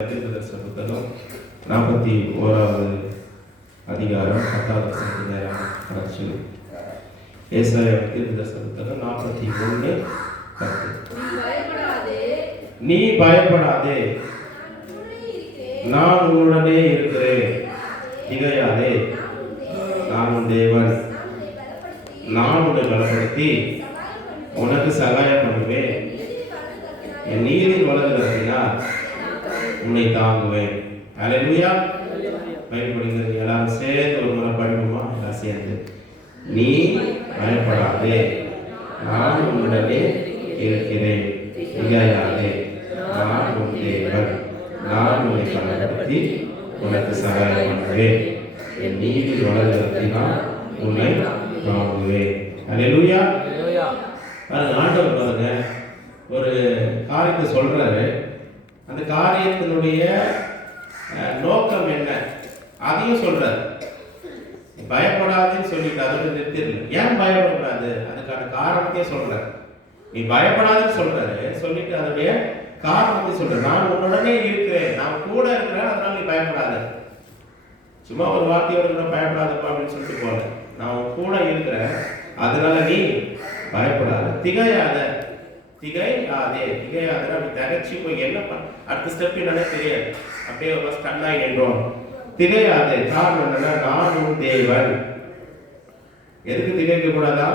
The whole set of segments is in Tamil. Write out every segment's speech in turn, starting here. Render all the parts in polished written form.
தீர்க்கதரிசன புத்தகம் 41வது அதிகாரம் 10வது வசனத்தை நேரம் படிச்சு. ஏசாயா தீர்க்கதரிசன புத்தகம் 41:10. நீ பயப்படாதே, நான் உன்னுடனே இருக்கிறேன். திகையாதே, நான் உன் தேவன். நான் உன்னை பலப்படுத்தி உனக்கு சகாயம் பண்ணுவேன். என் நீதியின் வலது கரத்தினால் உன்னை தாங்குவேன். ஹல்லேலூயா. பயப்படுகிறது எல்லாரும் சேர்ந்து ஒரு முறை படிப்போமா? எல்லாம் சேர்ந்து. நீ பயப்படாதே, நான் உன்னுடனே இருக்கிறேன். திகையாதே, நான் உன் தேவன். நான் உன்னை பலப்படுத்தி உனக்கு சகாயம் பண்ணுவேன். என் நீதி வளர்கிறதினால் உன்னை தாங்குவேன். ஹல்லேலூயா. ஆண்டவர் பாருங்க ஒரு காரியத்தை சொல்றாரு. அந்த காரியத்தினுடைய நோக்கம் என்ன அதையும் சொல்றாரு. பயப்படாதுன்னு சொல்லிட்டு அதோட நிறுத்திடல. ஏன் பயப்படக்கூடாது அதுக்கான காரணத்தையும் சொல்றாரு. நீ பயப்படாதுன்னு சொல்றாரு, சொல்லிட்டு அதோடைய காரணத்தையும் சொல்ற. நான் உன்னுடனே இருக்கிறேன், நான் கூட இருக்கிறேன், அதனால நீ பயப்படாத. சும்மா ஒரு வார்த்தையோட பயப்படாதப்பா அப்படின்னு சொல்லிட்டு போல. நான் கூட இருக்கிறேன், அதனால நீ பயப்படாத. திகையாத, திகையாதே. திகையாதே அப்படி தகச்சு போய் என்ன பண்ண அடுத்த ஸ்டெப் என்னன்னே தெரியாது. அப்படியே ஒரு ஸ்டன்னாகி நின்றோம். திகையாதே. காரணம் என்னன்னா, நான் உன் தேவன். எதுக்கு திகைக்க கூடாதா?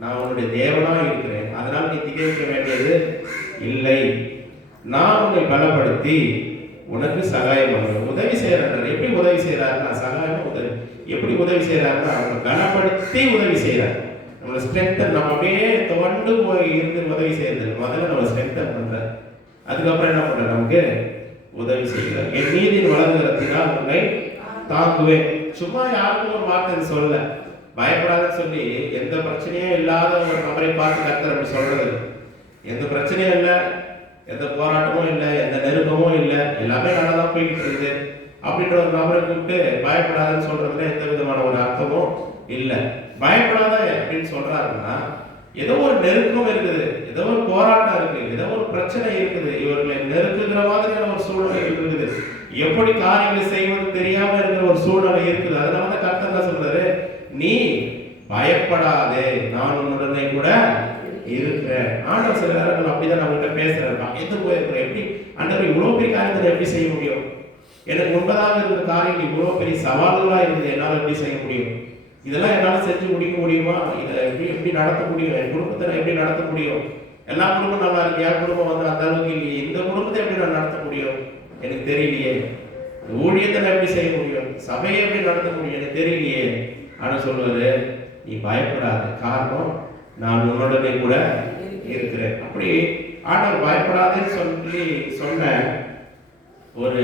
நான் உன்னுடைய தேவனா இருக்கிறேன், அதனால நீ திகைக்க வேண்டியது இல்லை. நான் உன்னை பலப்படுத்தி உனக்கு சகாயம் பண்ணுவேன். உதவி செய்யறாரு. எப்படி உதவி செய்யறாருன்னா, சகாயம் உதவி. எப்படி உதவி செய்யறாருன்னா, அவங்க கனப்படுத்தி உதவி செய்யறாரு. நம்மளை ஸ்ட்ரென்தன், நம்ம அப்படியே தோண்டு போய் இருந்து உதவி செய்யறது. முதல்ல நம்ம ஸ்ட்ரென்தன் பண்றாரு, அதுக்கப்புறம் என்ன பண்ற நமக்கு உதவி செய்கிறார். என் நீதியின் வலது கரத்தினால் உன்னை தாங்குவேன். சும்மா யாருக்கும் ஒரு வார்த்தை சொல்லல. பயப்படாதுன்னு சொல்லி எந்த பிரச்சனையும் இல்லாத ஒரு நபரை பார்த்து கர்த்தர் அப்படி சொல்றது. எந்த பிரச்சனையும் இல்லை, எந்த போராட்டமும் இல்லை, எந்த நெருக்கமும் இல்லை, எல்லாமே நல்லா தான் போய்கிட்டு இருக்குது அப்படின்ற ஒரு நபரை கூப்பிட்டு பயப்படாதுன்னு சொல்றதுல எந்த விதமான ஒரு அர்த்தமும் இல்லை. பயப்படாத அப்படின்னு சொல்றாருன்னா, ஏதோ ஒரு நெருக்கம் இருக்குது, ஏதோ ஒரு போராட்டம் இருக்கு, ஏதோ ஒரு பிரச்சனை இருக்குது, இவர்களை நெருக்குகிற மாதிரியான ஒரு சூழ்நிலை இருக்குது, எப்படி காரியங்களை செய்வது தெரியாம இருக்கிற ஒரு சூழ்நிலை இருக்குது. அதனால தான் கர்த்தர் என்ன சொல்றாரு, நீ பயப்படாதே, நான் உன்னுடனே கூட இருக்கிறேன். ஆண்டவர் சில நேரங்கள் அப்படிதான் நான் உங்கள்கிட்ட பேசுறேன். எது போயிருக்கிறேன், எப்படி ஆண்டவர் இவ்வளவு பெரிய காரியத்தை எப்படி செய்ய முடியும்? எனக்கு முன்பதாக இருந்த காரியங்கள் இவ்வளவு பெரிய சவால்களா இருக்குது, என்னால் எப்படி செய்ய முடியும்? இதெல்லாம் என்னால் செஞ்சு முடிக்க முடியுமா? இதை எப்படி நடத்த முடியும்? என் குடும்பத்தை எப்படி நடத்த முடியும்? எல்லா குடும்பம் நல்லா இருக்கு, என் குடும்பம் வந்து அந்த அளவுக்கு இல்லையே, இந்த குடும்பத்தை எப்படி நான் நடத்த முடியும்? எனக்கு தெரியலையே. ஊழியத்தை எப்படி செய்ய முடியும்? சபையை எப்படி நடத்த முடியும்? எனக்கு தெரியலையே. ஆனால் சொல்லுவாரு, நீ பயப்படாத, காரணம் நான் உன்னுடனே கூட இருக்கிறேன். அப்படி ஆண்டவர் பயப்படாதேன்னு சொல்லி சொன்ன ஒரு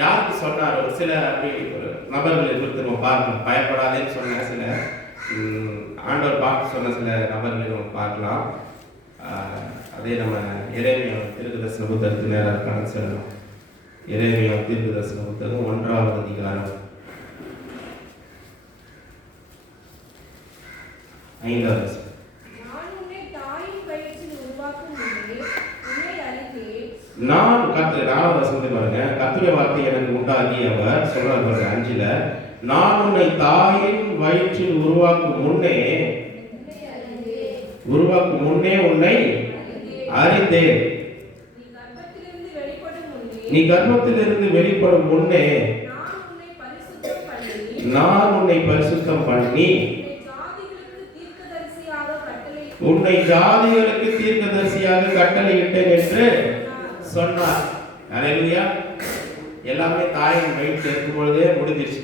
யாருக்கு சொன்னார்? ஒரு சில அப்படி ஒரு நபர்களை குறித்து நம்ம பார்க்கலாம். பயப்படாதேன்னு சொன்ன சில ஆண்டவர் பார்த்து சொன்ன சில நபர்களை நம்ம பார்க்கலாம். அதே நம்ம எரேமியா தீர்க்கதரிசன புத்தகத்துக்கு நேராக கடந்து செல்லலாம். எரேமியா தீர்க்கதரிசன புத்தகம் 1வது அதிகாரம் 5வது வசனம். நான் கர்த்தர் 4வது வசனத்தை பாருங்க. கர்த்தருடைய வார்த்தை எனக்கு உண்டாகி அவர் சொல்றாரு பாருங்க 5ல, நான் உன்னை தாயின் வயிற்றில் உருவாக்கும் முன்னே உன்னை அறிந்தேன். நீ கர்ப்பத்திலிருந்து வெளிப்படும் முன்னே நான் உன்னை பரிசுத்தம் பண்ணி உன்னை ஜாதிகளுக்கு தீர்க்கதரிசியாக கட்டளையிட்டேன் என்று சொன்னார். ஹல்லேலூயா. எல்லாமே தாயின் வயிற்றில் இருக்கும் பொழுதே முடிஞ்சிருச்சு.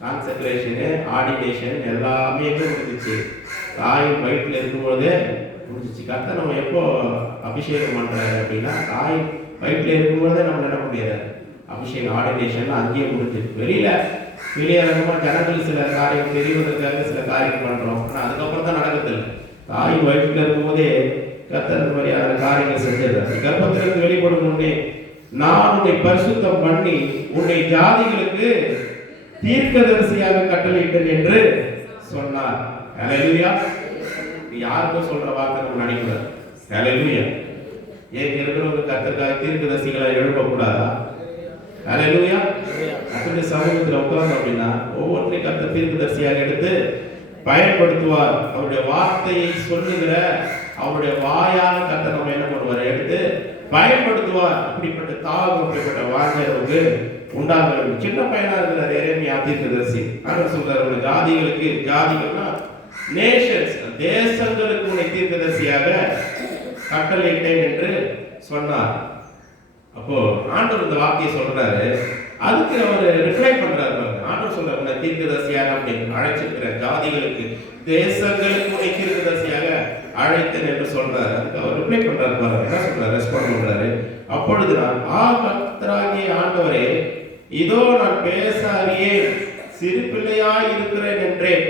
கான்செக்ரேஷனு, ஆர்டினேஷன் எல்லாமே முடிஞ்சிச்சு. தாயின் வயிற்றில் இருக்கும் பொழுதே முடிஞ்சிச்சு. கர்த்தர் நம்ம எப்போ அபிஷேகம் பண்றாரு அப்படின்னா, தாய் வயிற்றில் இருக்கும் பொழுதே நம்ம என்ன முடியாது, அபிஷேகம் ஆர்டினேஷன் அங்கேயே முடிஞ்சிருக்கு. வெளியே ஜனங்கள் சில காரியம் தெரிவதற்காக சில காரியம் பண்றோம், ஆனால் அதுக்கப்புறம் தான் நடக்கத்தில்லை. தாய் வயிற்றில் இருக்கும் போதே கர்த்தர் மாதிரியான காரியங்கள் செஞ்சிருக்காரு. கர்ப்பத்திலிருந்து வெளிப்படும் முன்னே நான் உன்னை பரிசுத்தம் பண்ணி உன்னை ஜாதிகளுக்கு தீர்க்கதரிசியாக கட்டளையிட்டேன் என்று சொன்னார். ஹல்லேலூயா. யாருக்கும் சொல்ற வார்த்தை நம்ம நினைக்கூடாது. ஹல்லேலூயா. ஏன் இருக்கிறவங்க கர்த்தருக்காக தீர்க்கதரிசிகளை எழுப்பக்கூடாதா? ஹல்லேலூயா. கர்த்தருடைய சமூகத்தில் உட்கார்ந்தோம் அப்படின்னா ஒவ்வொருத்தரையும் கர்த்தர் தீர்க்கதரிசியாக எடுத்து பயன்படுத்துவார். அவருடைய வார்த்தையை சொல்லுகிற அவருடைய வாயால கர்த்தர் நம்ம என்ன பண்ணுவார், எடுத்து பயன்படுத்துவார். அப்படிப்பட்ட தாகம், அப்படிப்பட்ட வாஞ்சை நமக்கு உண்டாகிறது. சின்ன பையனா இருக்கிறார் எரேமியா தீர்க்கதரிசி. ஆண்டவர் சொல்றாரு, ஜாதிகளுக்கு, ஜாதிகள்னா நேஷன்ஸ், தேசங்களுக்கு உன்னை தீர்க்கதரிசியாக கட்டளையிட்டேன் என்று சொன்னார். அப்போ ஆண்டவர் இந்த வார்த்தையை சொல்றாரு, அதுக்கு அவர் ரிப்ளை பண்றாரு பாருங்க. ஆண்டவர் சொல்றாரு, உன்னை தீர்க்கதரிசியாக அப்படின்னு அழைச்சிருக்கிற ஜாதிகளுக்கு, தேசங்களுக்கு உன்னை தீர்க்கதரிசியாக அழைத்தேன் என்று சொல்றாரு. அதுக்கு அவர் ரிப்ளை பண்றாரு பாருங்க. என்ன சொல்றாரு, ரெஸ்பாண்ட் பண்றாரு. அப்பொழுது நான் கர்த்தராகிய ஆண்டவரே, இதோ நான் பேச அறியேன், சிறு பிள்ளையாய் இருக்கிறேன் என்றேன்.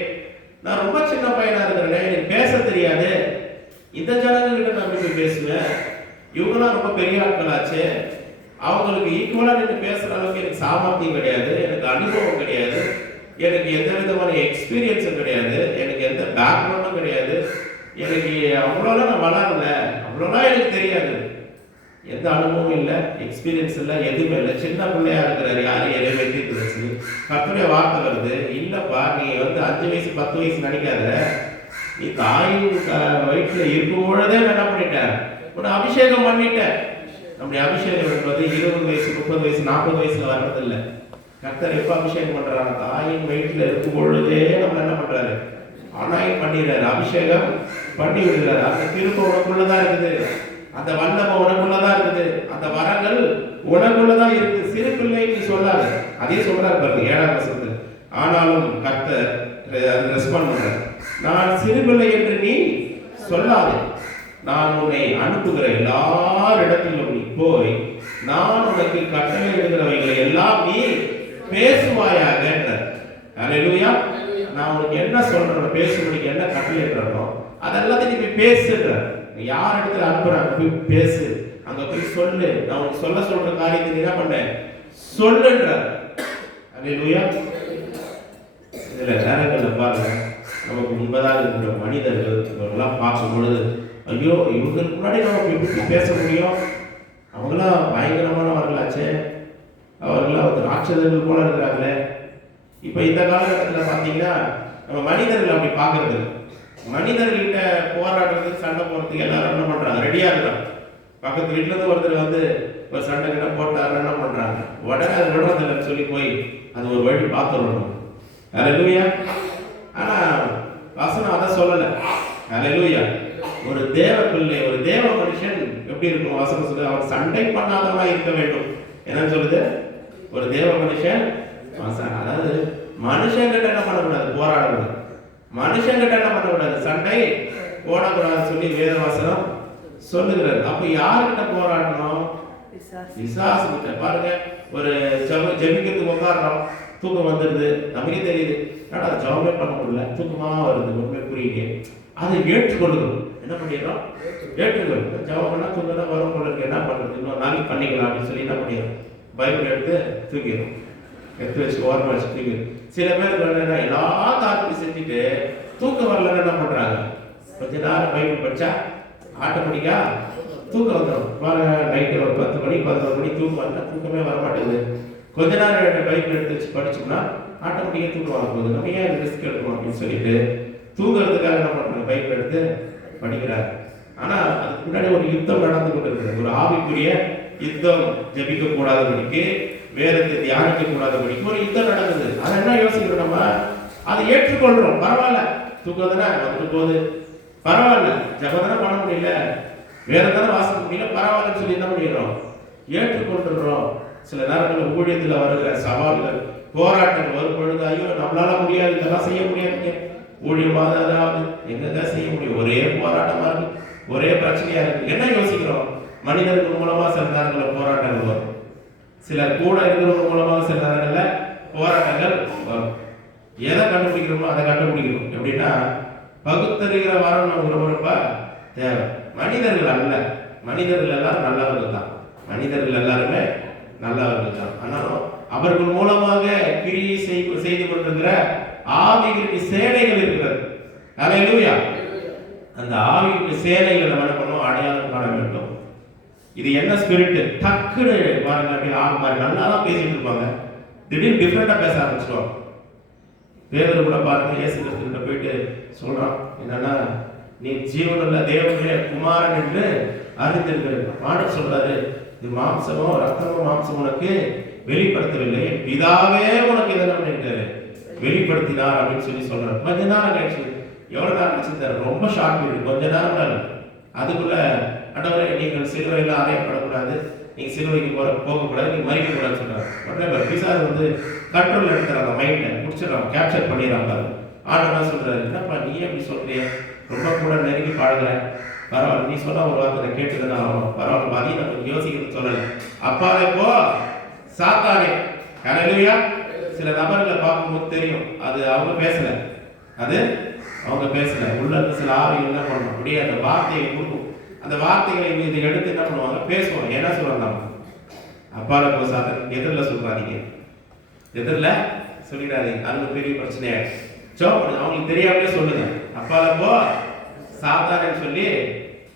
நான் ரொம்ப சின்ன பையனா இருக்கிறேன், எனக்கு பேச தெரியாது. இந்த ஜனங்கள்கிட்ட நான் எப்படி பேசுவேன்? இவங்களாம் ரொம்ப பெரிய ஆட்களாச்சு, அவங்களுக்கு ஈக்குவலா நின்று பேசுற அளவுக்கு எனக்கு சாமர்த்தியம் கிடையாது, எனக்கு அனுபவம் கிடையாது, எனக்கு எந்த விதமான எக்ஸ்பீரியன்ஸும் கிடையாது, எனக்கு எந்த பேக்ரவுண்டும் கிடையாது, எனக்கு அவ்வளோலாம் நான் வளரல, அவ்வளோலாம் எனக்கு தெரியாது, எந்த அனுபவம் இல்லை, எக்ஸ்பீரியன்ஸ் இல்லை, எதுவுமே இல்லை, சின்ன பிள்ளையா இருக்கிறாரு. யாரும் எதுவுமே தீர்க்கதரிசி. கர்த்தருடைய வார்த்தை வருது, இல்லப்பா நீ 5 வயசு 10 வயசு நினைக்காத, நீ தாயின் வயிற்றுல இருக்கும் பொழுதே என்ன பண்ணிட்டேன், உன்னை அபிஷேகம் பண்ணிட்டேன். நம்முடைய அபிஷேகம் என்பது 20 வயசு 30 வயசு 40 வயசுல வர்றதில்லை. கர்த்தர் எப்ப அபிஷேகம் பண்றாங்க, தாயின் வயிற்றுல இருக்கும் பொழுதே நம்ம என்ன பண்றாரு, ஆனாயும் பண்ணிடுறாரு, அபிஷேகம் பண்ணி விடுறாரு. அந்த கிருபை உனக்குள்ளதான் இருக்குது, அந்த வல்லமை உனக்குள்ளதான் இருக்குது, அந்த வரங்கள் உனக்குள்ளதான் இருக்கு. சிறு பிள்ளை நீ சொல்லாத, அதே சொல்றாரு பாருங்க 7ஆம் வசனத்துல. ஆனாலும் கர்த்தர் ரெஸ்பாண்ட் பண்றாரு, நான் சிறு பிள்ளை என்று நீ சொல்லாதே, நான் உன்னை அனுப்புகிற எல்லாரிடத்திலும் நீ போய் நான் உனக்கு கட்டளை எழுதுகிறவைகளை எல்லாம் நீ பேசுவாயாக. அல்லேலூயா. நான் உனக்கு என்ன சொல்றேன், பேசுறதுக்கு என்ன கட்டளை எழுதுறனோ அதெல்லாத்தையும் நீ போய் பேசுற. யார் இடத்துல அனுப்புறாங்க போய் பேசு, அங்க போய் சொல்லு. நான் உனக்கு சொல்ற காரியத்தை நீ என்ன பண்ண சொல்லுன்ற. அல்லேலூயா. இதுல நேரங்கள்ல பாருங்க, நமக்கு முன்பதாக இருக்கிற மனிதர்கள் எல்லாம் பார்க்கும் பொழுது, ஐயோ இவங்களுக்கு முன்னாடி நமக்கு எப்படி பேச முடியும், அவங்களாம் பயங்கரமானவர்களாச்சே, அவர்களாம் ராட்சதர்கள் போல இருக்கிறாங்களே. இப்ப இந்த காலகட்டத்தில் பார்த்தீங்கன்னா நம்ம மனிதர்கள் அப்படி பார்க்கறது, மனிதர்கிட்ட போராடுறதுக்கு சண்டை போறதுக்கு எல்லாரும் என்ன பண்றாங்க, ரெடியா இருக்கிறாங்க. பக்கத்து வீட்டுல இருந்து ஒருத்தர் ஒரு சண்டை கிட்ட போட்டாருன்னு என்ன பண்றாங்க, உடனே அது விடுறதில்லைன்னு சொல்லி போய் அது ஒரு வழி பார்த்துடணும். அல்லேலூயா. ஆனா வசனம் அதை சொல்லல. அல்லேலூயா. ஒரு தேவ பிள்ளை, ஒரு தேவ மனுஷன் எப்படி இருக்கும், வசனம் சொல்லுது, அவன் சண்டை பண்ணாதவனா இருக்க வேண்டும். என்ன சொல்லுது, ஒரு தேவ மனுஷன், அதாவது மனுஷங்கிட்ட என்ன பண்ணக்கூடாது, போராடக்கூடாது, மனுஷங்கிட்ட என்ன பண்ணக்கூடாது, சண்டை போடக்கூடாது சொல்லி வேத வசனம் சொல்லுகிறாரு. அப்ப யாருக்கிட்ட போராடணும், பிசாசு கிட்ட. பாருங்க, ஒரு ஜெபிக்கிறதுக்கு உட்காடுறோம், தூக்கம் வந்துடுது, நமக்கே தெரியுது, என்னடா ஜபமே பண்ண முடியல, தூக்கமா வருது, ஒண்ணுமே புரியுது. அதை ஏற்றுக்கொள்ளுகிறோம். என்ன பண்ணிடுறோம், ஏற்றுக்கொள்ளும். ஜபம் பண்ணா தூக்கம் தான் வரும் போல இருக்கு, என்ன பண்றது, இன்னொரு நாளைக்கு பண்ணிக்கலாம் அப்படின்னு சொல்லி என்ன பண்ணிடுறோம், பைபிள் எடுத்து தூக்கிடும், எடுத்து வச்சு ஓரமா வச்சு தூக்கிடும். சில பேர் எல்லா காரியத்தையும் செஞ்சுட்டு தூக்கம் வரலன்னு என்ன பண்றாங்க, கொஞ்ச நேரம் பைபிள் படிச்சா ஆட்டோமேட்டிக்கா தூக்கம் வந்துடும். நைட்டு ஒரு 10 மணி 11 மணி தூக்கம் வந்தா தூக்கமே வர மாட்டேங்குது. கொஞ்ச நேரம் பைபிள் எடுத்து வச்சு படிச்சோம்னா ஆட்டோமேட்டிக்கா தூக்கம் வரப்போகுது. நம்ம ஏன் ரிஸ்க் எடுக்கணும் அப்படின்னு சொல்லிட்டு தூங்குறதுக்காக என்ன பண்றாங்க, பைபிள் எடுத்து படிக்கிறார். ஆனா அதுக்கு முன்னாடி ஒரு யுத்தம் நடந்து கொண்டு இருக்கிறது, ஒரு ஆவிக்குரிய யுத்தம். ஜபிக்க கூடாதபடிக்கு, வேதத்தை தியானிக்க கூடாதபடிக்கு ஒரு யுத்தம் நடக்குது. அதை என்ன யோசிக்கிறோம், நம்ம அதை ஏற்றுக்கொள்றோம். பரவாயில்ல, தூக்கம் தானே வந்துட்டு போகுது, பரவாயில்ல, ஜபதானே பண்ண முடியல, வேற தானே வாசிக்க முடியல, பரவாயில்லன்னு சொல்லி என்ன பண்ணிடுறோம், ஏற்றுக்கொண்டுறோம். சில நேரங்களில் ஊழியத்தில் வருகிற சவால்கள், போராட்டங்கள் வரும் பொழுது, ஐயோ நம்மளால முடியாது, இதெல்லாம் செய்ய முடியாது, ஊழியமாக அதாவது என்னங்க செய்ய முடியும், ஒரே போராட்டமா இருக்கு, ஒரே பிரச்சனையா இருக்கு. என்ன யோசிக்கிறோம், மனிதர்கள் மூலமா சில நேரங்களில் போராட்டங்கள் வரும், சில கூட இருக்கிறவங்க மூலமாக சில நேரங்களில் போராட்டங்கள் வரும். எதை கண்டுபிடிக்கிறோமோ அதை கண்டுபிடிக்கணும். எப்படின்னா, பகுத்தறிகிற வரம் நமக்கு ரொம்ப தேவை. மனிதர்கள் அல்ல, மனிதர்கள் எல்லாரும் நல்லவர்கள் தான், மனிதர்கள் எல்லாருமே நல்லவர்கள் தான். ஆனாலும் அவர்கள் மூலமாக கிரியை செய்து கொண்டிருக்கிற ஆவிகளின் சேனைகள் இருக்கிறது. அல்லேலூயா. அந்த ஆவியின் சேனைகளை நம்ம என்ன பண்ணுவோம், அடையாளம் காண வேண்டும். இது என்ன ஸ்பிரிட்? டக்குன்னு பாருங்க, அப்படி ஆள் மாதிரி நல்லா தான் பேசிட்டு இருப்பாங்க, திடீர்னு டிஃப்ரெண்டா பேச ஆரம்பிச்சிடுவாங்க. பேதர் கூட பாருங்க, இயேசு கிறிஸ்துவிட்ட போயிட்டு சொல்றான் என்னன்னா, நீ ஜீவனுள்ள தேவனுடைய குமாரன் என்று அறிந்திருக்கிறது. ஆண்டவர் சொல்றாரு, இது மாம்சமோ ரத்தமோ மாம்சம் உனக்கு வெளிப்படுத்தவில்லை, பிதாவே உனக்கு இதை பண்ணிருக்காரு, வெளிப்படுத்தினார் அப்படின்னு சொல்லி சொல்றாரு. கொஞ்ச நேரம் கழிச்சு, எவ்வளவு நேரம் கழிச்சு, ரொம்ப ஷார்ட் பீரியட், கொஞ்ச நேரம் அதுக்குள்ள ஆண்டவரே நீங்கள் சிலுவையில் அறையப்படக்கூடாது, நீங்க சிலுவைக்கு போகக்கூடாது, நீங்க மறிக்கக்கூடாதுன்னு சொல்றாரு. உடனே பிசாசு வந்து கண்ட்ரோல் எடுத்துறாங்க, மைண்டை முடிச்சிடறாங்க, கேப்சர் பண்ணிடுறாங்க. ஆண்டவர் சொல்றாரு, என்னப்பா நீ எப்படி சொல்றிய, ரொம்ப கூட நெருங்கி பாடுகிற, பரவாயில்ல நீ சொன்ன ஒரு வார்த்தை கேட்டுதான் ஆகணும், பரவாயில்ல அதையும் நம்ம யோசிக்கணும்னு சொல்லலை. அப்பாவே போ சாத்தானே. ஹல்லேலூயா. சில நபர்களை பார்க்கும்போது தெரியும், அது அவங்க பேசல, அது அவங்க பேசல, உள்ள சில ஆவிகள் என்ன பண்ணணும், அப்படியே அந்த வார்த்தையை கொடுக்கும், அந்த வார்த்தைகளை இதை எடுத்து என்ன பண்ணுவாங்க, பேசுவாங்க. என்ன சொல்றாங்க, அப்பால போ சாத்தான், எதிரில் சொல்றாதீங்க, எதிரில் சொல்லிடாதீங்க, அது ஒரு பெரிய பிரச்சனையாயிடும். அவங்களுக்கு தெரியாமலே சொல்லுங்க, அப்பால போ சாத்தானு சொல்லி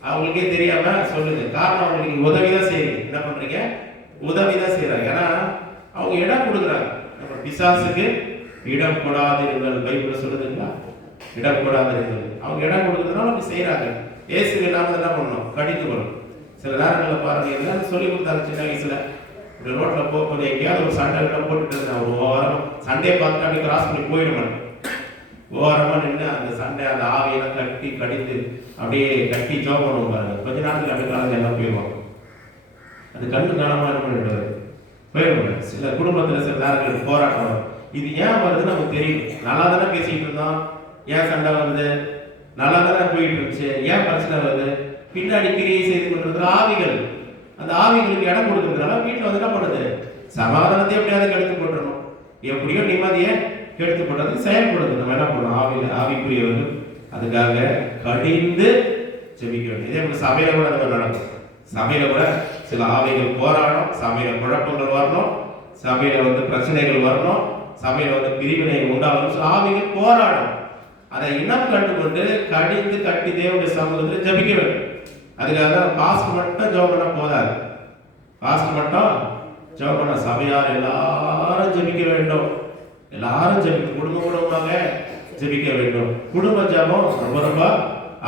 அவங்களுக்கே தெரியாம சொல்லுங்க. காரணம் அவங்களுக்கு உதவிதான் செய்யுங்க, என்ன பண்றீங்க, உதவிதான் செய்யறாங்க. ஏன்னா அவங்க இடம் கொடுக்குறாங்க. நம்ம பிசாசுக்கு இடம் கொடாதீர்கள், பைபிள் சொல்லுதுங்களா, இடம் கொடாதீர்கள். அவங்க இடம் கொடுக்கறதுனால அவங்க செய்யறாங்க. இயேசு இல்லாம என்ன பண்ணணும், கடிந்து கொள்ளும். சில நேரங்களில் பாருங்க, எல்லாரும் சொல்லி கொடுத்தாங்க சின்ன வயசுல, ஒரு ரோட்ல போகும்போது எங்கேயாவது ஒரு சண்டை போட்டுட்டு இருந்தேன், ஒரு ஓரம் சண்டையை பார்த்துட்டு அப்படி கிராஸ் பண்ணி போயிடுவேன். ஓரமா நின்று அந்த சண்டை, அந்த ஆவியெல்லாம் கட்டி கடித்து அப்படியே கட்டி ஜோம் பண்ணுவோம் பாருங்க. கொஞ்ச நேரத்தில் அப்படி கலந்து எல்லாம் போயிடுவாங்க. அது கண்ணு காணாம என்ன பண்ணிடுவாரு, போயிடுவாங்க. சில குடும்பத்தில் சில நேரங்களுக்கு போராட்டம் வரும். இது ஏன் வருதுன்னு நமக்கு தெரியும். நல்லா தானே பேசிட்டு இருந்தோம், ஏன் சண்டை வருது, நல்லா தானே போயிட்டு இருந்துச்சு, ஏன் பிரச்சனை வருது, பின்னாடி கிரியை செய்து கொண்டிருக்கிற ஆவிகள். அந்த ஆவிகளுக்கு இடம் கொடுக்கறதுனால வீட்டில் வந்து என்ன பண்ணுது, சமாதானத்தை எப்படியாவது கெடுத்து போட்டுறணும், எப்படியோ நிம்மதியை கெடுத்து போட்டது செயல்படுது. நம்ம என்ன பண்ணணும், ஆவிக்குரியவர்கள் அதுக்காக கடிந்து ஜெபிக்க வேண்டும். இதே போல சபையில கூட அது நடக்கும். சபையில கூட சில ஆவிகள் போராடும், சபையில குழப்பங்கள் வரணும், சபையில வந்து பிரச்சனைகள் வரணும், சபையில வந்து பிரிவினை உண்டாகணும், ஆவிகள் போராடும். அதை இனம் கண்டுகொண்டு கடிந்து கட்டி தேவனுடைய சமூகத்தில் ஜெபிக்க வேண்டும். அதுக்காக தான் பாஸ்ட் மட்டும் ஜெபம் பண்ண போதாது, பாஸ்ட் மட்டும் ஜெபம் பண்ண, சபையார் எல்லாரும் ஜெபிக்க வேண்டும், எல்லாரும் ஜெபிக்க, குடும்ப குடும்பமாக ஜெபிக்க வேண்டும். குடும்ப ஜெபம் ரொம்ப ரொம்ப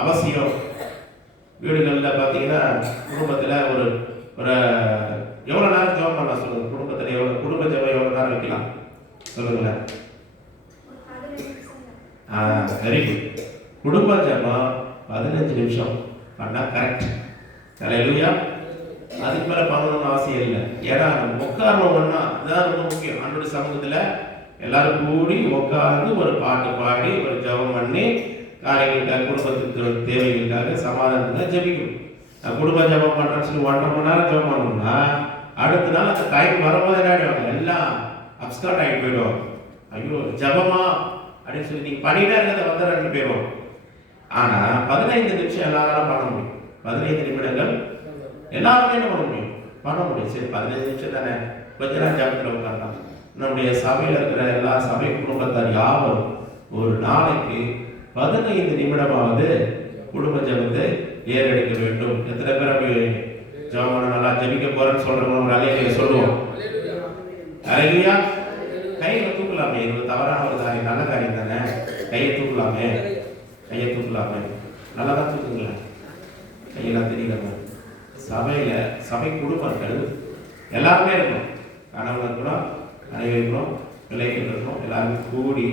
அவசியம். வீடுகளில் பார்த்தீங்கன்னா குடும்பத்தில் ஒரு ஒரு எவ்வளோ நேரம் ஜெபம் பண்ணலாம் சொல்லுங்க, குடும்பத்தில் எவ்வளோ குடும்ப ஜெபம் எவ்வளோ நேரம் வைக்கலாம் சொல்லுங்களேன். Very good. குடும்ப ஜெபம் 15 நிமிஷம் பண்ணா கரெக்ட். ஹல்லேலூயா. அதுக்கு மேலே பண்ணணும்னு அவசியம் இல்லை. ஏன்னா நம்ம உட்காரணும் ஒன்றா, அதுதான் ரொம்ப முக்கியம். ஆண்டவருடைய சமூகத்தில் எல்லாரும் கூடி உட்கார்ந்து ஒரு பாட்டு பாடி ஒரு ஜெபம் பண்ணி காரியங்களுக்காக, குடும்பத்துக்கு தேவைகளுக்காக, சமாதானத்துக்காக ஜெபிக்கணும். குடும்ப ஜெபம் பண்ணுறேன்னு சொல்லி 1.5 மணி நேரம் ஜெபம் பண்ணணும்னா அடுத்த நாள் அந்த டைம் வரும்போது என்ன ஆகிடுவாங்க, எல்லாம் அப்ஸ்கார்ட் ஆகிட்டு போயிடுவாங்க. ஐயோ ஜெபமா அப்படின்னு சொல்லி நீங்கள் பண்ணிட்டே இருக்கிறத வந்து 2 பேரும். ஆனால் 15 நிமிஷம் எல்லாராலும் பண்ண முடியும். 15 நிமிடங்கள் எல்லாருமே என்ன பண்ண முடியும், பண்ண முடியும். சரி 15 நிமிஷம் தானே, கொஞ்ச நேரம் ஜெபத்தில் உட்காரலாம். நம்முடைய சபையில் இருக்கிற எல்லா சபை குடும்பத்தார் யாவரும் ஒரு நாளைக்கு 15 நிமிடமாவது குடும்ப ஜெபத்தை ஏறெடுக்க வேண்டும். எத்தனை பேர் அப்படி ஜெபம் நல்லா ஜெபிக்க போறேன்னு சொல்றவங்க ஒரு அலையில சொல்லுவோம். ஹல்லேலூயா. கையை தூக்கலாமே, இது தவறான ஒரு காரியம், நல்ல காரியம் தானே. கையை தூக்கலாமே, கையை தூக்கலாமே, நல்லா தான் தூக்குங்களேன், கையெல்லாம் தெரியலாம. சபையில சபை குடும்பங்கள் எல்லாருமே இருக்கும், கணவன் இருக்கணும், மனைவி இருக்கணும், பிள்ளைகள் இருக்கணும், எல்லாருமே கூடி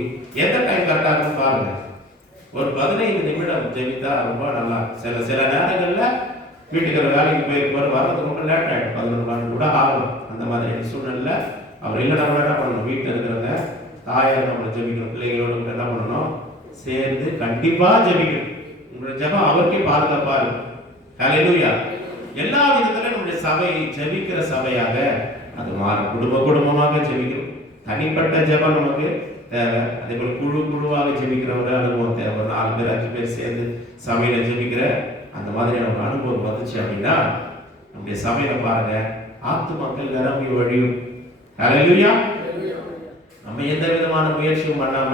எந்த டைம் கரெக்டாக இருக்கும் பாருங்க. ஒரு 15 நிமிடம் ஜெபித்தா ரொம்ப நல்லா. சில நேரங்களில் வீட்டுக்கு வேலைக்கு போயிருப்பார், வர்றதுக்கு ரொம்ப லேட் ஆகிடும், 11 மணி கூட ஆகும். அந்த மாதிரி சூழ்நிலை அவர் இல்லைன்னா கூட என்ன பண்ணணும், வீட்டில் இருக்கிறவங்க தாயார் நம்மளை ஜெபிக்கணும், பிள்ளைகளோடு என்ன பண்ணணும், சேர்ந்து கண்டிப்பாக ஜெபிக்கணும். உங்களுடைய ஜெபம் அவருக்கே பாதுகாப்பாக இருக்கும். ஹல்லேலூயா. எல்லா விதத்திலும் நம்முடைய சபை ஜெபிக்கிற சபையாக அது மாறும். குடும்பமாக ஜெபிக்கணும். தனிப்பட்ட ஜெபம் நமக்கு தேவை. அதே போல குழுவாக ஜெபிக்கிற ஒரு அனுபவம் தேவை. ஒரு 4 பேர் 5 பேர் சேர்ந்து சபையில ஜெபிக்கிற அந்த மாதிரியான ஒரு அனுபவம் வந்துச்சு அப்படின்னா நம்முடைய சபையில பாருங்க ஆத்துமாக்கள் நிரம்பி வழியும். ஹல்லேலூயா. நம்ம எந்த விதமான முயற்சியும் பண்ணாம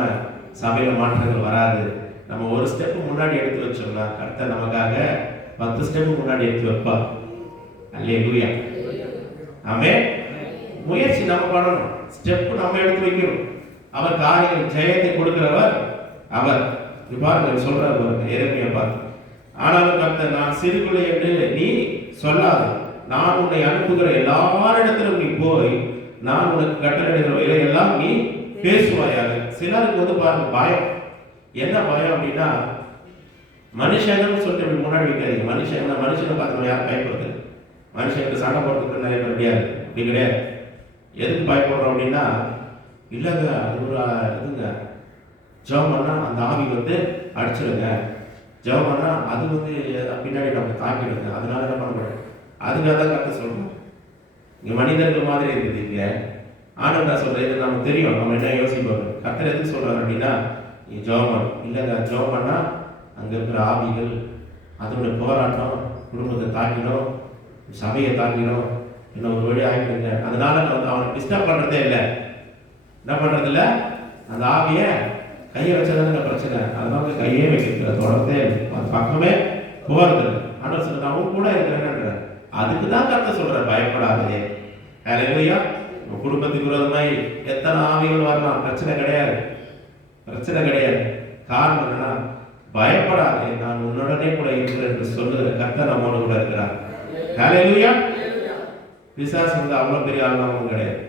சபையில மாற்றங்கள் வராது. நம்ம ஒரு ஸ்டெப் முன்னாடி எடுத்து வச்சோம்னா கர்த்தர் நமக்காக 10 ஸ்டெப் முன்னாடி எடுத்து வைப்பார். அல்லேலூயா. ஆமென். முயற்சி நம்ம பண்ணணும், ஸ்டெப் நம்ம எடுத்து வைக்கணும். அவர் காரியம் ஜெயத்தை கொடுக்கிறவர் அவர். பாருங்க சொல்றாரு எரேமியா பார்த்து, ஆனாலும் கர்த்தர் நான் சிறுபிள்ளை என்று நீ சொல்லாது, நான் உன்னை அனுப்புகிற எல்லாரிடத்திலும் நீ போய் நான் உனக்கு கட்டளையிடுகிற எல்லாம் நீ பேசுவாயாக. சிலருக்கு வந்து பாருங்க பயம். என்ன பயம் அப்படின்னா, மனுஷன்னு சொல்லிட்டு முன்னாடி வைக்காதீங்க. மனுஷனை பார்த்து நம்ம யாரும் பயப்படுறது, மனுஷனுக்கு சண்டை போடுறதுக்கு நிறைய பேர் முடியாது, அப்படி கிடையாது. எதுக்கு பயப்படுறோம் அப்படின்னா, இல்லைங்க அது ஒரு இதுங்க, ஜெபம் பண்ணா அந்த ஆவி வந்து அடிச்சிடுங்க, ஜெபம் பண்ணா அது வந்து பின்னாடி நமக்கு தாக்கிடுங்க, அதனால என்ன பண்ண முடியும், அதுக்காக தான் கற்று சொல்றோம். இங்க மனிதர்கள் மாதிரி இருக்குது. இங்க ஆண்டவர் நான் சொல்றேன், இது நமக்கு தெரியும், நம்ம என்ன யோசிப்போம். கர்த்தர் எதுக்கு சொல்றாரு அப்படின்னா, நீ ஜெபம் பண்ணு. இல்லைங்க ஜெபம் பண்ணா அங்க இருக்கிற ஆவிகள் அதோட போராட்டம் குடும்பத்தை தாக்கிடும், சபையை தாக்கிடும், இன்னும் ஒரு வழி ஆகிடுங்க, அதனால நான் வந்து அவனை டிஸ்டர்ப் பண்றதே இல்லை. என்ன பண்றது இல்லை, அந்த ஆவிய கையை வச்சதான பிரச்சனை, அதனால கையே வைக்கிறது தொடர்ந்தே அது பக்கமே போறது இல்லை. ஆனால் சொல்ல நான் கூட இருக்கிறேன்னு, அதுக்கு தான் கர்த்தர் சொல்ற பயப்படாதே. ஹல்லேலூயா. உங்க குடும்பத்துக்கு விரோதமாய் எத்தனை ஆவிகள் வரலாம், பிரச்சனை கிடையாது, பிரச்சனை கிடையாது. காரணம் என்னன்னா, பயப்படாதே நான் உன்னுடனே கூட இருக்கிறேன் என்று சொல்லுகிற கர்த்தர் நம்மோடு கூட இருக்கிறார். ஹல்லேலூயா. பிசாசு வந்து அவ்வளவு பெரிய ஆளுநரும் கிடையாது,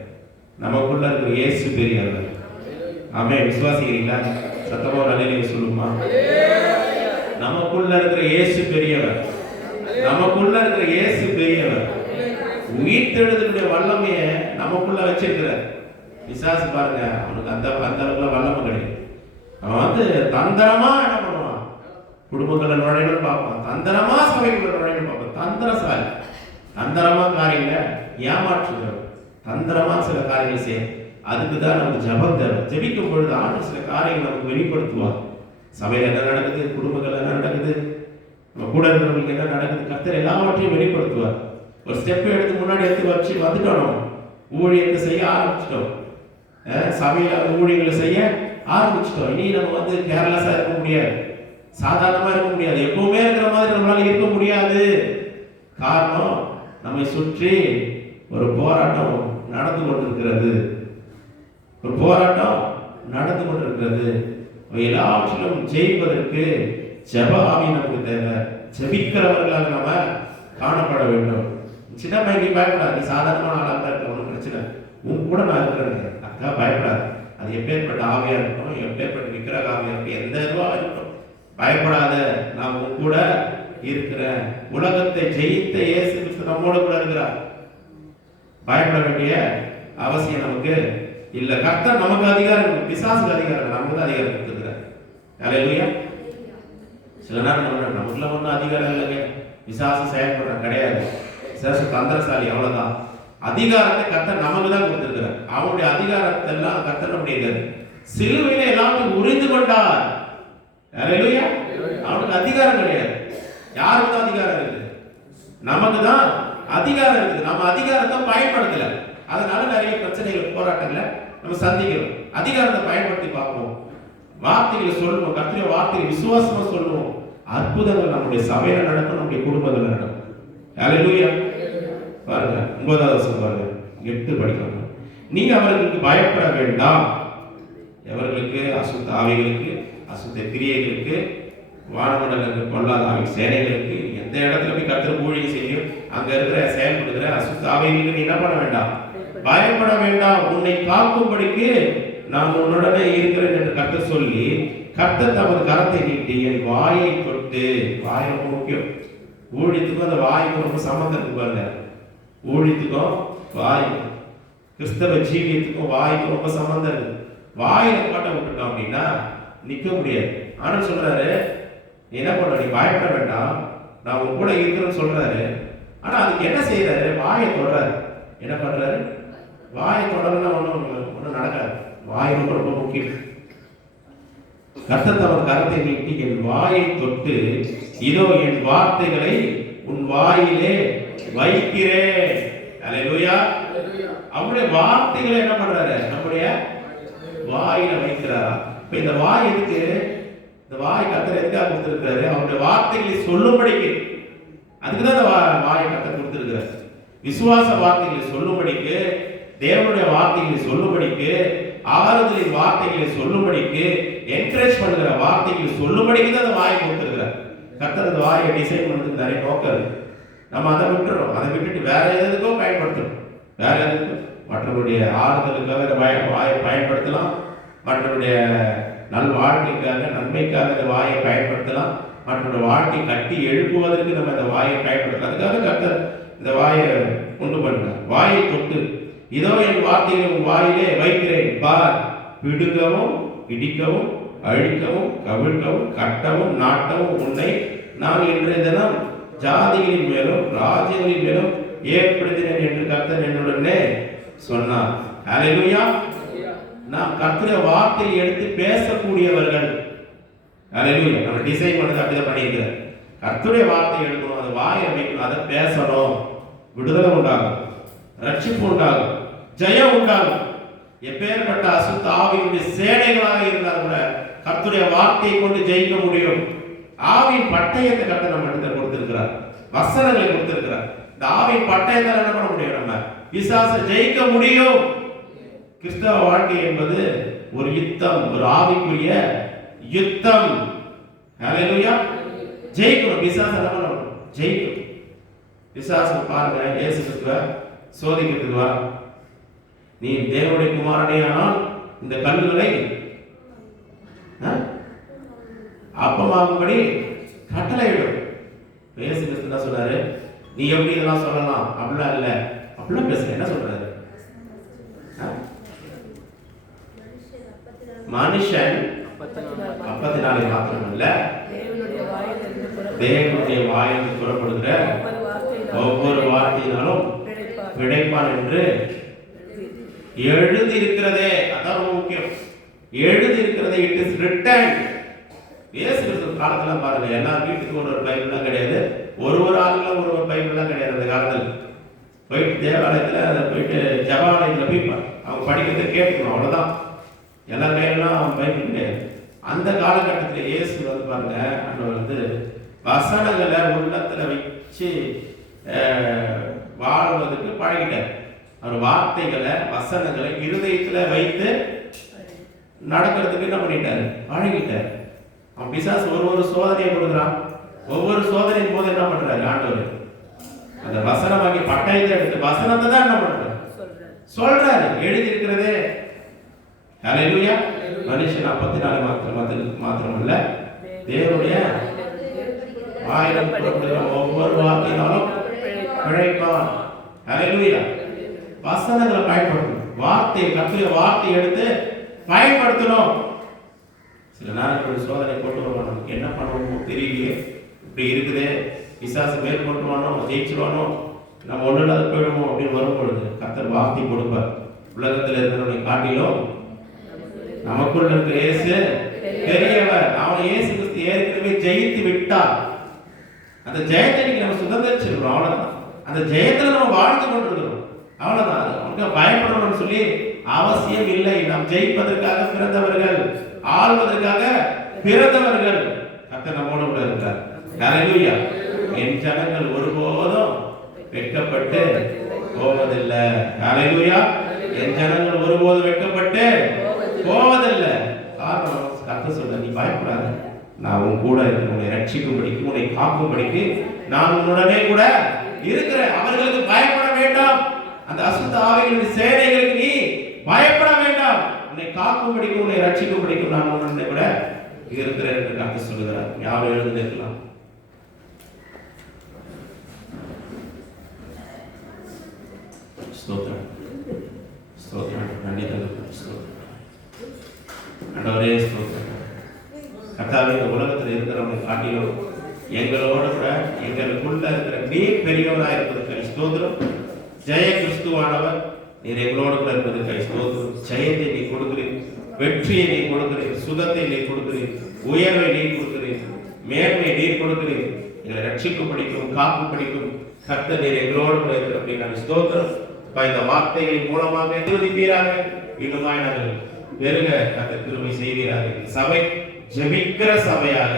நமக்குள்ள இருக்கிற இயேசு பெரியவர். ஆமென். விசுவாசிக்கிறீங்களா? சத்தமா ஒரு அல்லேலூயா சொல்லுமா. நமக்குள்ள இருக்கிற இயேசு பெரியவர், நமக்குள்ள இருக்கிற இயேசு பெரியவர். உயிர்த்தெழுதலுடைய வல்லமையை நமக்குள்ள வச்சிருக்கிறார். பிசாசு பாருங்க, அவனுக்கு அந்த அளவுக்குள்ள வல்லமை கிடையாது. அவன் வந்து தந்திரமா என்ன பண்ணுவான், குடும்பங்களை நுழையணும்னு பார்ப்பான், தந்திரமா சபைக்குள்ள நுழையணும்னு பார்ப்பான், தந்திரசாலி, தந்திரமா காரியங்களை ஏமாற்றுகிறோம், தந்திரமா சில காரியங்கள் செய்ய. அதுக்கு தான் நமக்கு ஜபம் தேவை. ஜெபிக்கும் பொழுது ஆண்டு சில காரியங்கள் நமக்கு வெளிப்படுத்துவார். சபையில் என்ன நடக்குது, குடும்பங்கள் என்ன நடக்குது, நம்ம கூட இருக்கிறவங்களுக்கு என்ன நடக்குது, கர்த்தர் எல்லாவற்றையும் வெளிப்படுத்துவார். ஒரு ஸ்டெப் எடுத்து முன்னாடி எடுத்து வச்சு வந்துட்டோம், ஊழியத்தை செய்ய ஆரம்பிச்சிட்டோம், சபையில் ஊழியர்களை செய்ய ஆரம்பிச்சிட்டோம். இனி நம்ம வந்து கேர்லெஸ்ஸா இருக்க முடியாது, சாதாரணமா இருக்க முடியாது, எப்பவுமே இருக்கிற மாதிரி நம்மளால இருக்க முடியாது. காரணம், நம்மை சுற்றி ஒரு போராட்டம் நடந்து கொண்டிருக்கிறது, ஒரு போராட்டம் நடந்து கொண்டிருக்கிறது. எல்லாவற்றிலும் ஜெயிப்பதற்கு ஜெப ஆவி நமக்கு தேவை. ஜெபிக்கிறவர்களாக நம்ம காணப்பட வேண்டும். சின்ன பையன் நீ பயப்படாது, நீ சாதாரணமான ஆளாக இருக்க, ஒன்றும் பிரச்சனை, உன் கூட நான் இருக்கிறேன், அதுக்காக பயப்படாது. அது எப்பேற்பட்ட ஆவியா இருக்கணும், எப்பேற்பட்ட விக்கிரக ஆவியா இருக்கணும், எந்த இதுவாக இருக்கணும், பயப்படாத, நான் உன் கூட இருக்கிறேன். உலகத்தை ஜெயித்த இயேசு கிறிஸ்து நம்மோட கூட இருக்கிறார். பயப்பட வேண்டிய அவசியம் நமக்கு இல்ல. கர்த்தர் நமக்கு அதிகாரம், பிசாசுக்கு அதிகாரம், நமக்கு தான் அதிகாரம் கொடுத்துருக்கிறார். ஹல்லேலூயா. சில நேரம் நமக்குள்ள ஒன்றும் அதிகாரம் இல்லைங்க, பிசாசு செயல்படுறான் கிடையாது, பிசாசு தந்திரசாலி, அவ்வளவுதான். அதிகாரத்தை கர்த்தர் நமக்கு தான் கொடுத்திருக்கிறார். அவனுடைய அதிகாரத்தை எல்லாம் கர்த்தர் நம்முடைய சிலுவையில எல்லாத்தையும் உரிந்து கொண்டார். ஹல்லேலூயா. அவனுக்கு அதிகாரம் கிடையாது, யாருக்கு தான் அதிகாரம் இருக்குது, நமக்கு தான் அதிகாரம் இருக்குது. நம்ம அதிகாரத்தை பயன்படுத்தல, அதனால நிறைய பிரச்சனைகள் போராட்டங்களை நம்ம சந்திக்கிறோம். அதிகாரத்தை பயன்படுத்தி பார்ப்போம், வார்த்தைகளை சொல்லுவோம், கர்த்தருடைய வார்த்தையை விசுவாசமா சொல்லுவோம். அற்புதங்கள் நம்முடைய சபையில நடக்கும், நம்முடைய குடும்பத்தில் நடக்கும். ஹல்லேலூயா. பாருங்க 9வது வசனம் பாருங்க, 8 படிக்கலாம். நீ அவர்களுக்கு பயப்பட வேண்டாம். எவர்களுக்கு? அசுத்த ஆவிகளுக்கு, அசுத்த கிரியைகளுக்கு, வானமண்டலங்களுக்கு, பொல்லாத ஆவி சேனைகளுக்கு. எந்த இடத்துல போய் கர்த்தர் ஊழியம் செய்யும், அங்க இருக்கிற செயல்படுகிற அசுத்த ஆவிகளுக்கு நீ என்ன பண்ண வேண்டாம், பயப்பட வேண்டாம். உன்னை காக்கும்படிக்கு நான் உன்னுடனே இருக்கிறேன் என்று கர்த்தர் சொல்லி, கர்த்தர் தமது கரத்தை நீட்டி என் வாயை தொட்டு. வாய் ரொம்ப முக்கியம். ஊழியத்துக்கும் அந்த வாய்க்கும் ரொம்ப சம்பந்தம் இருக்கு பாருங்க. ஊழியத்துக்கும் வாய், கிறிஸ்தவ ஜீவியத்துக்கும் வாய்க்கும் ரொம்ப சம்பந்தம் இருக்கு. வாயில பாட்ட விட்டுட்டோம் அப்படின்னா நிக்க முடியாது. ஆனா சொல்றாரு, என்ன பண்ண, நீ பயப்பட வேண்டாம், நான் உன் கூட இருக்கிறேன்னு சொல்றாரு. ஆனா அதுக்கு என்ன செய்யறாரு, வாயை தொடறாரு. என்ன பண்றாரு, வாயை தொடர்னா ஒன்றும் நடக்காது. வாய் ரொம்ப ரொம்ப முக்கியம். கர்த்தர் தமது கரத்தை நீட்டி என் வாயை தொட்டு, இதோ என் வார்த்தைகளை உன் வாயிலே வைக்கிறேன். ஹல்லேலூயா. அவருடைய வார்த்தைகளை என்ன பண்றாரு, நம்முடைய வாயில வைக்கிறாரா? இப்ப இந்த வாய் எதுக்கு, இந்த வாய் கர்த்தர் எதுக்காக கொடுத்திருக்காரு, அவருடைய வார்த்தைகளை சொல்லும்படிக்கு. அதுக்குதான் இந்த வாயை கர்த்தர் கொடுத்திருக்கிறார். விசுவாச வார்த்தைகளை சொல்லும்படிக்கு, தேவனுடைய வார்த்தைகளை சொல்லும்படிக்கு, ஆறுதலின் வார்த்தைகளை சொல்லும்படிக்கு, என்கரேஜ் பண்ணுகிற வார்த்தைகளை சொல்லும்படிக்கு தான் அந்த வாயை கொடுத்திருக்கிறார். கர்த்தர் அந்த வாயை டிசைன் பண்ணுறதுக்கு நிறைய நோக்கம் இருக்கு. நம்ம அதை விட்டுறோம். அதை விட்டுட்டு வேற எதுக்கோ பயன்படுத்தணும். வேற எதுக்கு மற்றவருடைய ஆறுதலுக்காக வாயை பயன்படுத்தலாம், மற்றவருடைய நல் வாழ்க்கைக்காக நன்மைக்காக இந்த வாயை பயன்படுத்தலாம், மற்றவருடைய வாழ்க்கை கட்டி எழுப்புவதற்கு நம்ம இந்த வாயை பயன்படுத்தலாம். அதுக்காக கர்த்தர் இந்த வாயை உண்டு பண்ணுறார். வாயை தொட்டு இதோ என் வார்த்தைகளை உன் வாயிலே வைக்கிறேன் பார், பிடுங்கவும் இடிக்கவும் அழிக்கவும் கவிழ்க்கவும் கட்டவும் நாட்டவும் உன்னை நான் இன்றைய தினம் ஜாதிகளின் மேலும் ராஜ்யங்களின் மேலும் ஏற்படுத்தினேன் என்று கர்த்தர் என்னுடனே சொன்னார். ஹல்லேலூயா. நாம் கர்த்தருடைய வார்த்தையை எடுத்து பேசக்கூடியவர்கள். ஹல்லேலூயா. நம்ம டிசைன் பண்ணது அப்படிதான் பண்ணியிருக்கிறார். கர்த்தருடைய வார்த்தையை எடுக்கணும், அதை வாயை வைக்கணும், அதை பேசணும். விடுதலை உண்டாகும், ரட்சிப்பு உண்டாகும், ஜெயம் உண்டாகும். எப்பேற்பட்ட அசுத்த ஆவியினுடைய சேனைகளாக இருந்தால் கூட கர்த்தருடைய வார்த்தையை கொண்டு ஜெயிக்க முடியும். ஆவியின் பட்டயத்தை கர்த்தர் நம்ம இடத்துல கொடுத்திருக்கிறார், வசனங்களை கொடுத்திருக்கிறார். இந்த ஆவியின் பட்டயத்தை என்ன பண்ண முடியும்? நம்ம பிசாசை ஜெயிக்க முடியும். கிறிஸ்தவ வாழ்க்கை என்பது ஒரு யுத்தம், ஒரு ஆவிக்குரிய யுத்தம். ஹல்லேலூயா. ஜெயிக்கணும். பிசாசை என்ன பண்ணணும்? ஜெயிக்கணும். பிசாசு பாருங்க, இயேசு கிறிஸ்துவை சோதிக்கிறதுக்கு வா, நீ தேவனுடைய குமாரனே ஆனால் இந்த கல்லுகளை அப்பமாகும்படி கட்டளையிடும். இயேசு கிறிஸ்து என்ன சொன்னாரு? நீ எப்படி இதெல்லாம் சொல்லலாம்? அப்படிலாம் இல்ல, அப்படிலாம் பேச. என்ன சொல்றாரு? மனுஷன் அப்பத்தினாலே மாத்திரமல்ல, தேவனுடைய வாயிலிருந்து புறப்படுகிற ஒவ்வொரு வார்த்தையினாலும் பிழைப்பான் என்று எழுதி இருக்கிறதே. அதான் ரொம்ப முக்கியம். எழுதி இருக்கிறதே. It is written. இயேசு கிறிஸ்து காலத்துல பாருங்க, எல்லா வீட்டுக்கும் ஒரு பைபிள்லாம் கிடையாது, ஒரு ஆளுல ஒரு பைபிள்லாம் கிடையாது. அந்த காலத்துல போயிட்டு தேவாலயத்துல போயிட்டு ஜபாலயத்துல போய் அவங்க படிக்கிறத கேட்கணும், அவ்வளவுதான். எல்லா கையிலாம் பைபிள் கிடையாது. அந்த காலகட்டத்தில் இயேசு வந்து பாருங்க, வந்து வசனங்களை உள்ளத்துல வச்சு வாழ்வதற்கு பழகிட்டார். அவர் வார்த்தைகளை வசனங்களை இருதயத்துல வைத்து நடக்கிறதுக்கு என்ன பண்ணிட்டாரு? பழகிட்டார். அவன் பிசாசு ஒரு சோதனையை கொடுக்குறான். ஒவ்வொரு சோதனையின் போது என்ன பண்றாரு ஆண்டவர்? அந்த வசனமாகி பட்டயத்தை எடுத்து வசனத்தை தான் என்ன பண்றாரு? சொல்றாரு. எழுதி இருக்கிறதே. ஹல்லேலூயா. மனுஷன் அப்பத்தினாலே மாத்திரமல்ல, தேவனுடைய வாயிலிருந்து ஒவ்வொரு வார்த்தையினாலும் பிழைப்பான். ஹல்லேலூயா. வசனங்களை பயன்படுத்தணும். வார்த்தை, கர்த்தருடைய வார்த்தையை எடுத்து பயன்படுத்தணும். சில நேரங்கள் சோதனை போட்டு வருவான். நமக்கு என்ன பண்ணுவோமோ தெரியலையே, இப்படி இருக்குதே, பிசாசு மேற்கொண்டுவானோ, ஜெயிச்சிருவானோ, நம்ம ஒன்று இல்லாத போயிடுவோம் அப்படின்னு வரும் பொழுது கர்த்தர் வார்த்தை கொடுப்பார். உலகத்தில் இருக்கிறவனை காட்டிலும் நமக்குள்ள இருக்கிற இயேசு பெரியவர். அவன் இயேசு கிறிஸ்து ஏற்கனவே ஜெயித்து விட்டார். அந்த ஜெயத்தை நீங்க நம்ம சுதந்திரிச்சிருக்கிறோம், அவ்வளவுதான். அந்த ஜெயத்துல நம்ம வாழ்ந்து கொண்டிருக்கிறோம், அவ்வளவுதான். அவனுக்கு பயப்படணும்னு சொல்லி அவசியம் இல்லை. நாம் ஜெயிப்பதற்காக பிறந்தவர்கள், ஆள்வதற்காக பிறந்தவர்கள். கர்த்தர் நம்மோடு கூட இருக்கிறார். ஹல்லேலூயா. என் ஜனங்கள் ஒருபோதும் வெட்கப்பட்டு போவதில்லை. ஹல்லேலூயா. என் ஜனங்கள் ஒருபோதும் வெட்கப்பட்டு போவதில்லை. காரணம் கர்த்தர் சொல்ற, நீ பயப்படாத, நான் உன் கூட இருக்கிறேன், உன்னை ரட்சிக்கும்படிக்கு, உன்னை காக்கும்படிக்கு நான் உன்னுடனே கூட இருக்கிறேன். அவர்களுக்கு பயப்பட வேண்டாம். அந்த அசுத்த ஆவிகளின் சேனைகளுக்கு நீ பயப்பட வேண்டாம். உன்னை காக்கும்படிக்கும் உன்னை ரட்சிக்கும்படிக்கும் நான் உன்னுடனே கூட இருக்கிறேன் என்று கர்த்தர் சொல்லுகிறார். யாரும் எழுந்திருக்கலாம். ஸ்தோத்திரம், ஸ்தோத்திரம். நன்றி தகப்பனே, ஸ்தோத்திரம். ஆண்டவரே ஸ்தோத்திரம். கர்த்தாவே, இந்த உலகத்தில் இருக்கிறவங்க காட்டிலும் எங்களோட கூட எங்களுக்குள்ள இருக்கிற நீ பெரியவராக இருப்பதற்கு ஸ்தோத்திரம். ஜெய கிறிஸ்துவானவர் நீர் எங்களோடு கூட இருப்பதற்கு ஸ்தோத்திரம். ஜெயத்தை நீ கொடுக்கிறீர், வெற்றியை நீ கொடுக்கிறீர், சுகத்தை நீ கொடுக்கிறீர், உயர்வை நீ கொடுக்கிறீர், மேன்மை நீர் கொடுக்கிறீர். எங்களை ரட்சிக்கும் படிக்கும் காக்கும் படிக்கும் கர்த்தர் நீர் எங்களோடு கூட இருக்கிற அப்படின்னு ஸ்தோத்திரம். இந்த வார்த்தைகளின் மூலமாக நிரூபிப்பீராக. இன்னுமாய் நாங்கள் பெருக கர்த்தர் கிருபை செய்வீராக. சபை ஜெபிக்கிற சபையாக,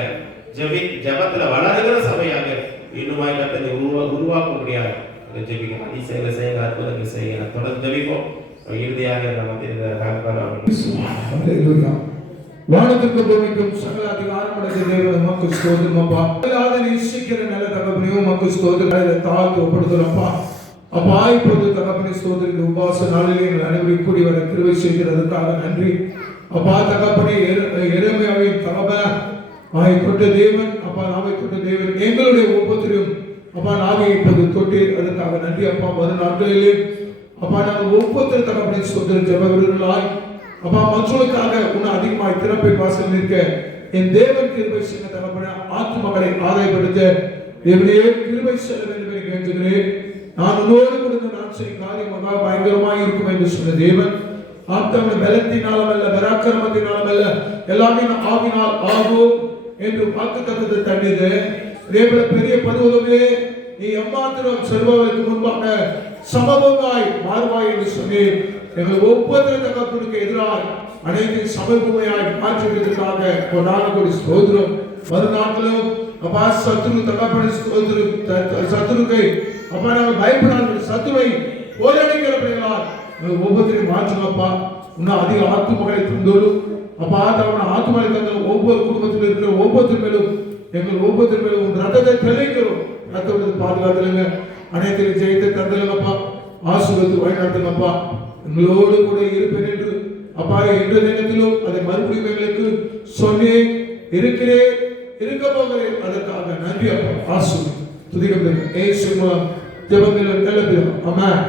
ஜெபத்துல வளருகிற சபையாக இன்னுமாய் கர்த்தரை உருவாக்க முடியாது. ஜெபிக்கணும். அதிசயங்களை செய்யுங்க, அற்புதங்கள் செய்யுங்க. தொடர்ந்து ஜெபிப்போம். இறுதியாக நம்ம ஹalleluya. வானத்திற்கும் பூமிக்கும் சகல அதிகாரம் உடைய தேவன் உமக்கு ஸ்தோத்திரம் அப்பா. இல்லாத நேசிக்கிற நல்ல தகப்பனே உமக்கு ஸ்தோத்திரம். தாழ்த்து ஒப்படுகிறோம்ப்பா. அப்பா இப்போது தகப்பனே ஸ்தோத்திரம். இந்த உபவாச நாளிலே எங்கள் அனைவரும் கூடி வர கிருபை செய்கிறதற்காக நன்றி அப்பா. தகப்பனே எரேமியாவின் தகப்பன் வாயை தொட்ட தேவன் அப்பா, நாவை தொட்ட தேவன் எங்களுடைய ஒவ்வொருத்தரையும் அப்பா நாவை இப்போது தொட்டு அதற்காக நன்றி அப்பா. வரும் நாட்களிலே அப்பா நாங்கள் ஒவ்வொருத்தரும் தகப்பனே ஸ்தோத்திரம் ஜெப வீரர்களாய் அப்பா மற்றவர்களுக்காக இன்னும் அதிகமாய் திறப்பின் வாசல் நிற்க என் தேவன் கிருபை செய்ய தகப்பனே ஆத்துமக்களை ஆதாயப்படுத்த தேவனே கிருபை செல்ல வேண்டும் என்று கேட்கிறேன். நான் உன்னோடு கொடுத்த நான் செய்யும் காரியம் மகா பயங்கரமாய் இருக்கும் என்று சொன்ன தேவன் ஆத்தம பலத்தினாலும் அல்ல பராக்கிரமத்தினாலும் அல்ல எல்லாமே ஆவினால் ஆகும் என்று வாக்குத்தத்தத்தை தந்தது. இதேபோல பெரிய பருவமே நீ எம்மாத்திரம் செல்பவருக்கு முன்பாக சமபமாய் மாறுவாய் என்று சொல்லி எங்கள் ஒவ்வொரு தகப்பனுக்கு எதிராக அனைத்து சமபூமையாய் மாற்றுவதற்காக ஒரு நாள் ஸ்தோத்திரம். வரும் நாட்களும் அப்பா சத்துரு தகப்பனை சத்துருக்கை அப்பா நாங்கள் பயப்படாத சத்துருவை போராடுகிற பிள்ளைகளால் ஒவ்வொருத்தரையும் மாற்றுங்கப்பா. இன்னும் அதிக ஆத்துமகளை தந்தோடும் அப்பா. தவணை ஆத்துமலை தந்த ஒவ்வொரு குடும்பத்தில் இருக்கிற ஒவ்வொருத்தர் மேலும் எங்கள் ஒவ்வொருத்தர் மேலும் ரத்தத்தை தெளிக்கிறோம். ரத்தத்தை பாதுகாத்துலங்க, அனைத்திலும் ஜெயத்தை தந்தலங்கப்பா. ஆசீர்வாதத்தை வழிநடத்துங்கப்பா. எங்களோடு கூட இருப்பேன் என்று அப்பா என்ற நேரத்திலும் அதை மறுபடியும் எங்களுக்கு சொன்னேன் இருக்கிறேன் இருக்க போகிறேன். அதற்காக நன்றி அப்பா. ஆசீர்வாதம் துதிக்கப்படும் ஏசுவின் மூலம் ஜெபங்கள் நல்ல பிதா. ஆமென்.